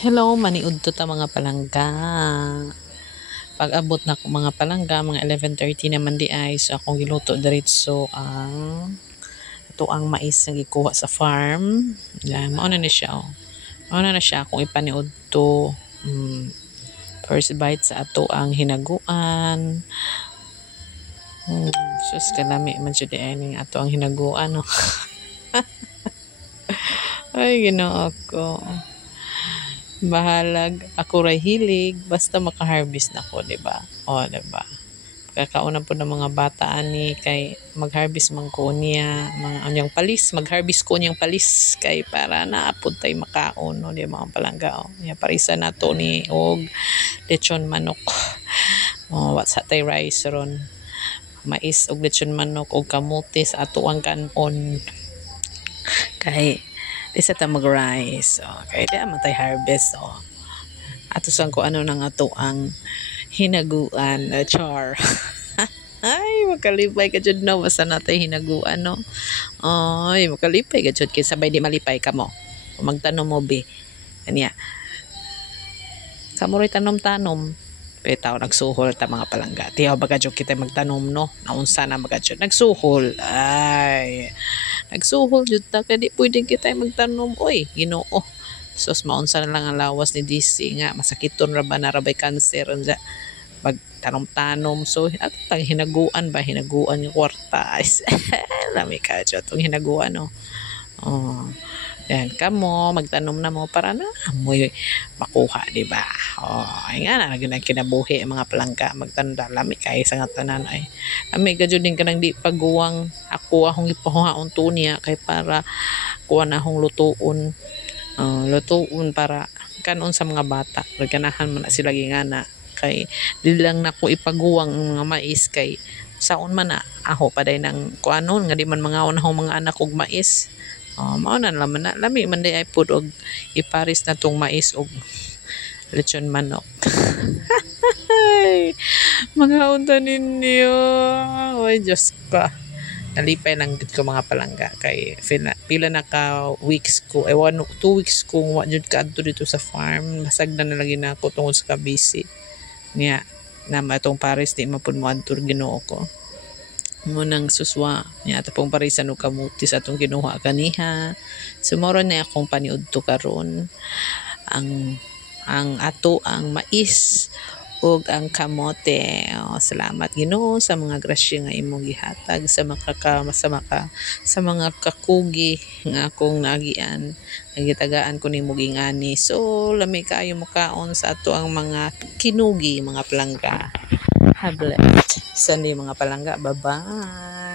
Hello, maniud to ta mga palangga. Pag abot na ko mga palangga, mga 11:30 naman di ay, so akong giluto diretso ang ito ang mais na gikuha sa farm. Yan, mauna na siya. Oh. Mauna na siya kung ipaniud to. First bite sa ato ang hinaguan. Sus, kalami man siya di ay ato ang hinaguan. Oh. Ay, ginoo ko. Bahalag ako ray hilig basta maka-harvest na ko, di ba? O, di ba? Kakauna po ng mga bata ani kay mag-harvest man ko niya mga anyang palis, mag-harvest ko niyang palis kay para naapod tay makaon, no, di mga palangga. O, ya parisa na to ni og lechon manok. O, what's sa tay rice ron? Mais og lechon manok og kamote sa ato ang kanon. Kay isa ta mag-rice. Okay, di matay harvest. Ato sang ko ano nang ato ang hinaguan. Char. Ay, makalipay ka dyan, no? Basta natay hinaguan, no? Ay, makalipay ka dyan. Kaya sabay di malipay ka mo. Magtanom mo, be. Kanya. Kamuroy tanom-tanom. Petaw, nagsuhol ta mga palangga. Tiyaw baga dyan kita magtanom, no? Naunsa na baga dyan. Nagsuhol. Ay, nagsuhol dyan ta. Kaya di pwedeng kita magtanom. Oy, ginoo. Sos, maunsa na lang ang lawas ni DC nga. Masakiton ra ba na rabay cancer. Magtanom-tanom. So, at tang hinaguan ba? Hinaguan yung kwarta. Lami ka dyan. Itong hinaguan, no? Yan, kamo, magtanom na mo para na amoy makuha, di ba? Ay nga na, kinabuhi mga palangga, magtanom na, lami kay sa nga tanan ay. Lami ka din ka nang di paguwang ako akong ipahuhaon to niya kay para kuha na akong lutuon. Lutuon para kanon sa mga bata. Ganahan man na sila gingana kay di lang na ko ipaguwang mga mais kay saon man na aho paday ng kuanon nga di man mga unahong mga anak og mais. Mao na naman na lami man day ay pud og iparis na tong mais og lechon manok. Mga unta ninyo. Oy, Diyos ka. Nalipay lang gid ko mga palangga kay pila na ka weeks ko 2 weeks kong wa jud ka adto dito sa farm. Basag na lagi na ako tungod sa busy niya na matong pares di mapud mo adto Ginoo ko. Munang suswa niya ato pong parisan og kamuti sa atong kinuha kaniha. Sumoro na akong paniudto karon ang ato ang mais ug ang kamote. Salamat Ginoo sa mga grasya nga imong gihatag sa mga kakugi nga akong nagian. Nagitagaan ko nimo gingani. So lami kaayo mukaon sa ato ang mga kinugi mga palangga. Have blessed Sunday mga palangga. Bye-bye.